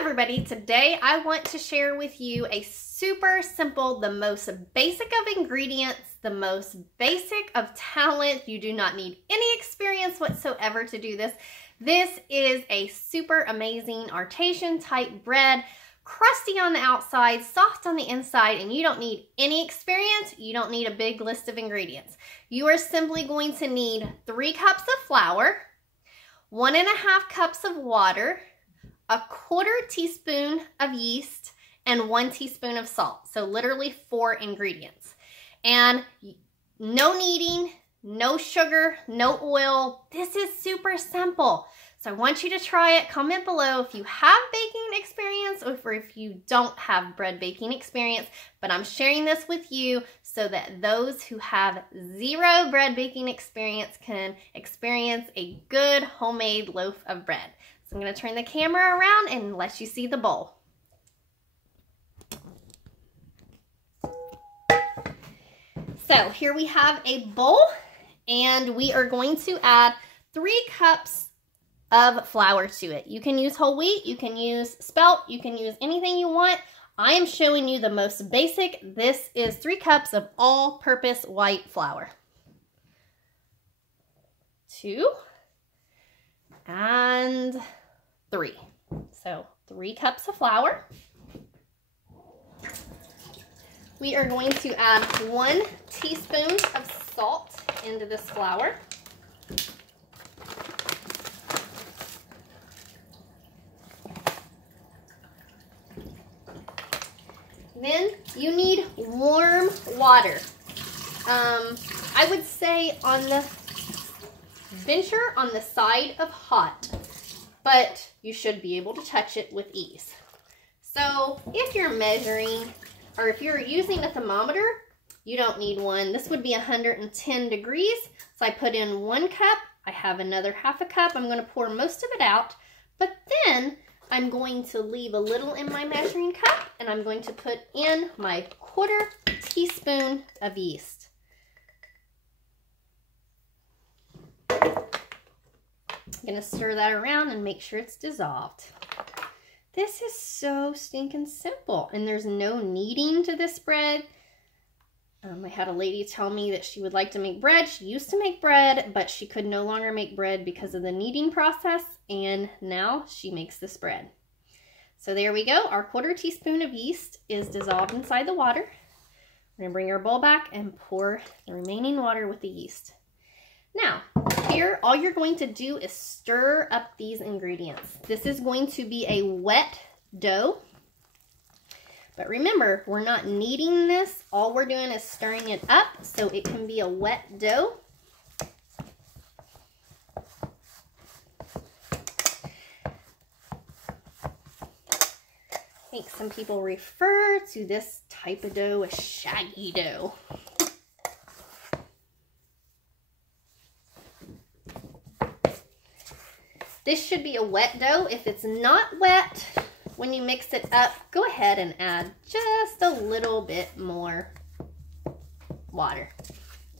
everybody, today I want to share with you a super simple, the most basic of ingredients, the most basic of talent. You do not need any experience whatsoever to do this. This is a super amazing artesian type bread, crusty on the outside, soft on the inside, and you don't need any experience. You don't need a big list of ingredients. You are simply going to need 3 cups of flour, 1.5 cups of water, 1/4 teaspoon of yeast, and 1 teaspoon of salt. So literally 4 ingredients. And no kneading, no sugar, no oil. This is super simple. So I want you to try it. Comment below if you have baking experience or if you don't have bread baking experience. But I'm sharing this with you so that those who have 0 bread baking experience can experience a good homemade loaf of bread. So I'm going to turn the camera around and let you see the bowl. So here we have a bowl, and we are going to add 3 cups of flour to it. You can use whole wheat, you can use spelt, you can use anything you want. I am showing you the most basic. This is 3 cups of all-purpose white flour. 2 and 3. So 3 cups of flour. We are going to add 1 teaspoon of salt into this flour. Then you need warm water. I would say on the venture on the side of hot, but you should be able to touch it with ease. So if you're measuring, or if you're using a thermometer, you don't need one. This would be 110 degrees. So I put in 1 cup. I have another 1/2 cup. I'm going to pour most of it out, but then I'm going to leave a little in my measuring cup, and I'm going to put in my 1/4 teaspoon of yeast. I'm going to stir that around and make sure it's dissolved. This is so stinking simple, and there's no kneading to this bread. I had a lady tell me that she would like to make bread. She used to make bread, but she could no longer make bread because of the kneading process, and now she makes this bread. So there we go. Our 1/4 teaspoon of yeast is dissolved inside the water. We're going to bring our bowl back and pour the remaining water with the yeast. Now, here, all you're going to do is stir up these ingredients. This is going to be a wet dough. But remember, we're not kneading this. All we're doing is stirring it up so it can be a wet dough. I think some people refer to this type of dough as shaggy dough. This should be a wet dough. If it's not wet, when you mix it up, go ahead and add just a little bit more water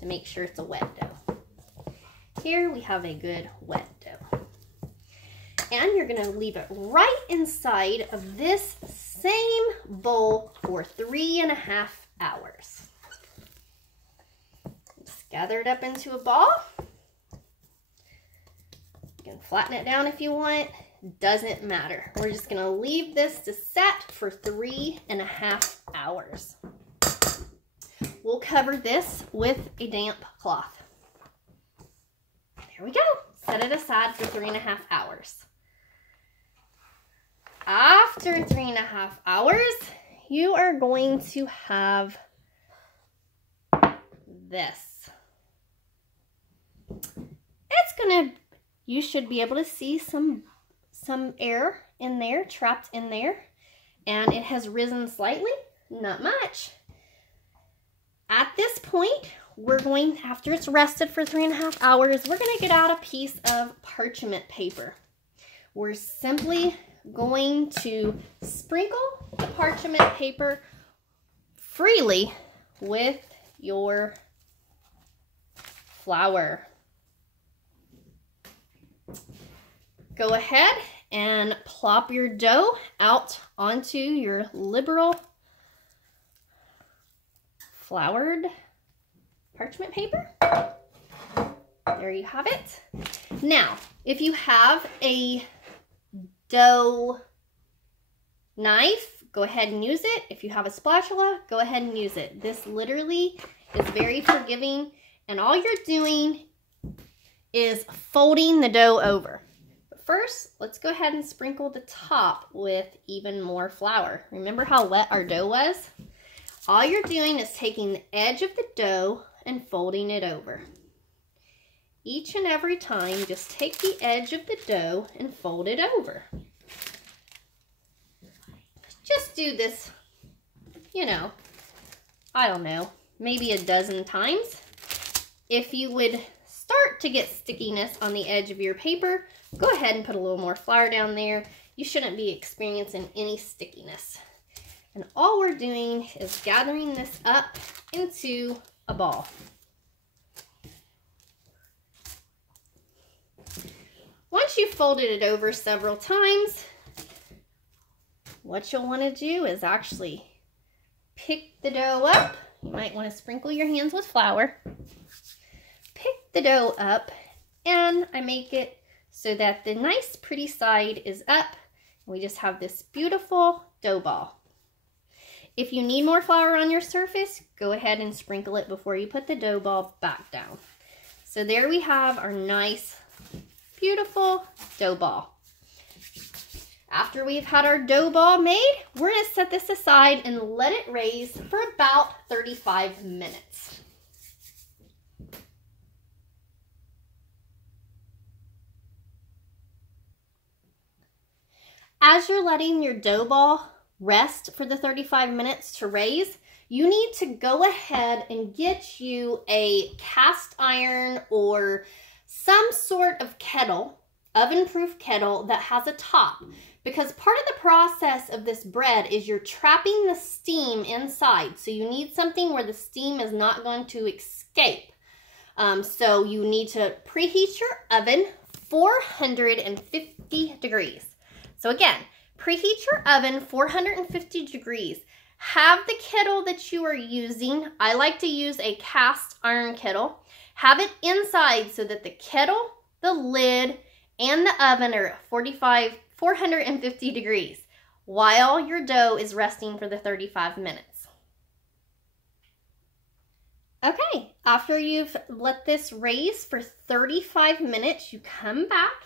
to make sure it's a wet dough. Here we have a good wet dough. And you're going to leave it right inside of this same bowl for 3.5 hours. Just gather it up into a ball. You can flatten it down if you want. Doesn't matter. We're just going to leave this to set for 3.5 hours. We'll cover this with a damp cloth. There we go. Set it aside for 3.5 hours. After 3.5 hours, you are going to have this. You should be able to see some air in there, trapped in there, and it has risen slightly, not much. At this point, after it's rested for 3.5 hours, we're going to get out a piece of parchment paper. We're simply going to sprinkle the parchment paper freely with your flour. Go ahead and plop your dough out onto your liberal floured parchment paper. There you have it. Now, if you have a dough knife, go ahead and use it. If you have a spatula, go ahead and use it. This literally is very forgiving, and all you're doing is folding the dough over. But first, let's go ahead and sprinkle the top with even more flour. Remember how wet our dough was? All you're doing is taking the edge of the dough and folding it over. Each and every time, just take the edge of the dough and fold it over. Just do this, you know, I don't know, maybe a dozen times. If you would start to get stickiness on the edge of your paper, go ahead and put a little more flour down there. You shouldn't be experiencing any stickiness. And all we're doing is gathering this up into a ball. Once you've folded it over several times, what you'll want to do is actually pick the dough up. You might want to sprinkle your hands with flour. Pick the dough up, and I make it so that the nice pretty side is up. We just have this beautiful dough ball. If you need more flour on your surface, go ahead and sprinkle it before you put the dough ball back down. So there we have our nice, beautiful dough ball. After we've had our dough ball made, we're going to set this aside and let it raise for about 35 minutes. As you're letting your dough ball rest for the 35 minutes to raise, you need to go ahead and get you a cast iron or some sort of kettle, oven-proof kettle that has a top. Because part of the process of this bread is you're trapping the steam inside. So you need something where the steam is not going to escape. So you need to preheat your oven 450 degrees. So again, preheat your oven 450 degrees. Have the kettle that you are using, I like to use a cast iron kettle, have it inside so that the kettle, the lid, and the oven are at 450 degrees while your dough is resting for the 35 minutes. Okay, after you've let this raise for 35 minutes, you come back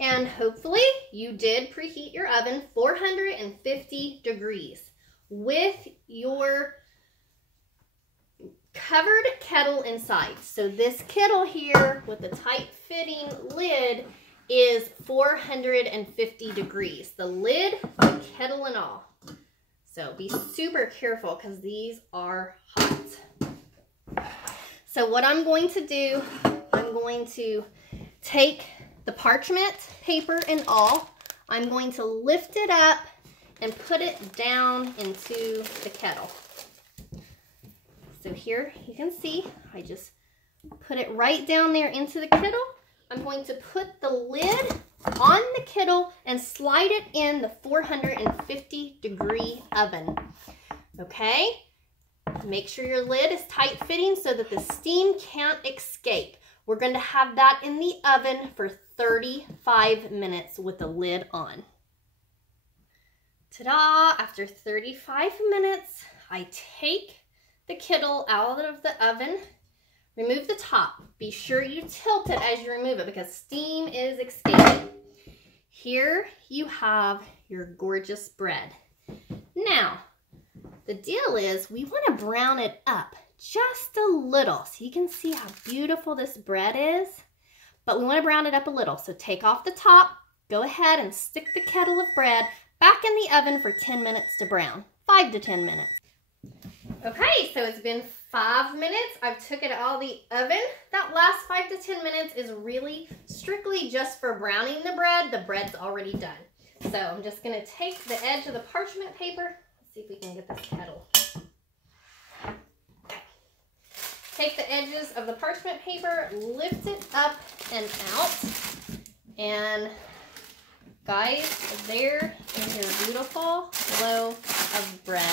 and hopefully you did preheat your oven 450 degrees with your covered kettle inside. So this kettle here with the tight fitting lid is 450 degrees. The lid, the kettle, and all. So be super careful because these are hot. So what I'm going to do, I'm going to take the parchment paper and all, I'm going to lift it up and put it down into the kettle. So here you can see, I just put it right down there into the kettle. I'm going to put the lid on the kettle and slide it in the 450 degree oven. Okay? Make sure your lid is tight fitting so that the steam can't escape. We're going to have that in the oven for 35 minutes with the lid on. Ta-da! After 35 minutes, I take the kettle out of the oven. Remove the top. Be sure you tilt it as you remove it because steam is escaping. Here you have your gorgeous bread. Now, the deal is we want to brown it up just a little so you can see how beautiful this bread is. But we want to brown it up a little. So take off the top, go ahead and stick the kettle of bread back in the oven for 10 minutes to brown. 5 to 10 minutes. Okay, so it's been 5 minutes. I've took it out of the oven. That last 5 to 10 minutes is really strictly just for browning the bread. The bread's already done. So I'm just going to take the edge of the parchment paper. Let's see if we can get this kettle. Okay. Take the edges of the parchment paper, lift it up and out, and Guys, there is your beautiful loaf of bread.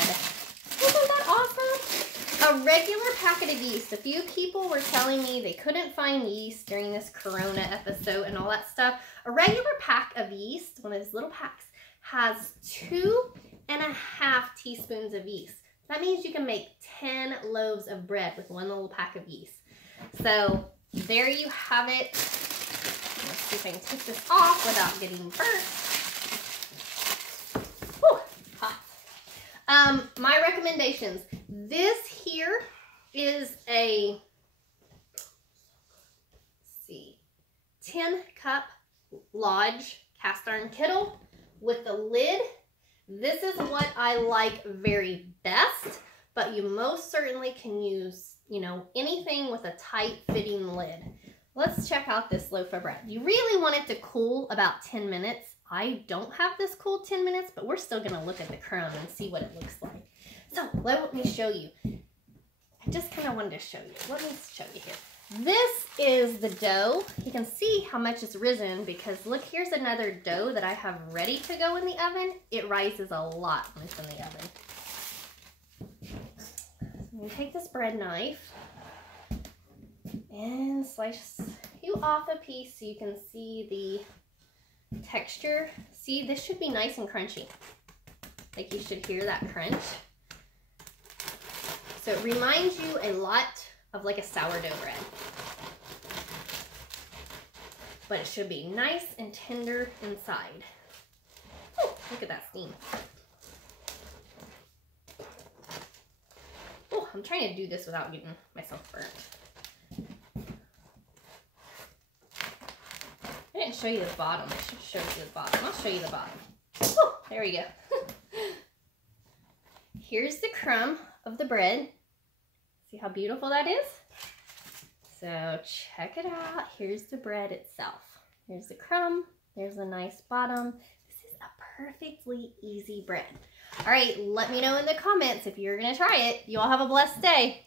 Isn't that awesome? A regular packet of yeast. A few people were telling me they couldn't find yeast during this Corona episode and all that stuff. A regular pack of yeast, one of those little packs, has 2.5 teaspoons of yeast. That means you can make 10 loaves of bread with one little pack of yeast. So there you have it. Let's see if I can take this off without getting burnt. Whew, hot. My recommendations. This here is a, let's see, 10-cup Lodge cast iron kettle with the lid. This is what I like very best, but you most certainly can use, you know, anything with a tight fitting lid. Let's check out this loaf of bread. You really want it to cool about 10 minutes. I don't have this cool 10 minutes, but we're still gonna look at the crumb and see what it looks like. So let me show you. I just kind of wanted to show you. Let me show you here. This is the dough. You can see how much it's risen because look, here's another dough that I have ready to go in the oven. It rises a lot when it's in the oven. So I'm gonna take this bread knife and slice you off a piece so you can see the texture. See, this should be nice and crunchy. Like you should hear that crunch. So it reminds you a lot of like a sourdough bread. But it should be nice and tender inside. Oh, look at that steam. Oh, I'm trying to do this without getting myself burnt. I didn't show you the bottom. I should show you the bottom. I'll show you the bottom. Oh, there we go. Here's the crumb of the bread. See how beautiful that is? So check it out. Here's the bread itself. Here's the crumb. There's a nice bottom. This is a perfectly easy bread. All right, let me know in the comments if you're gonna try it. You all have a blessed day.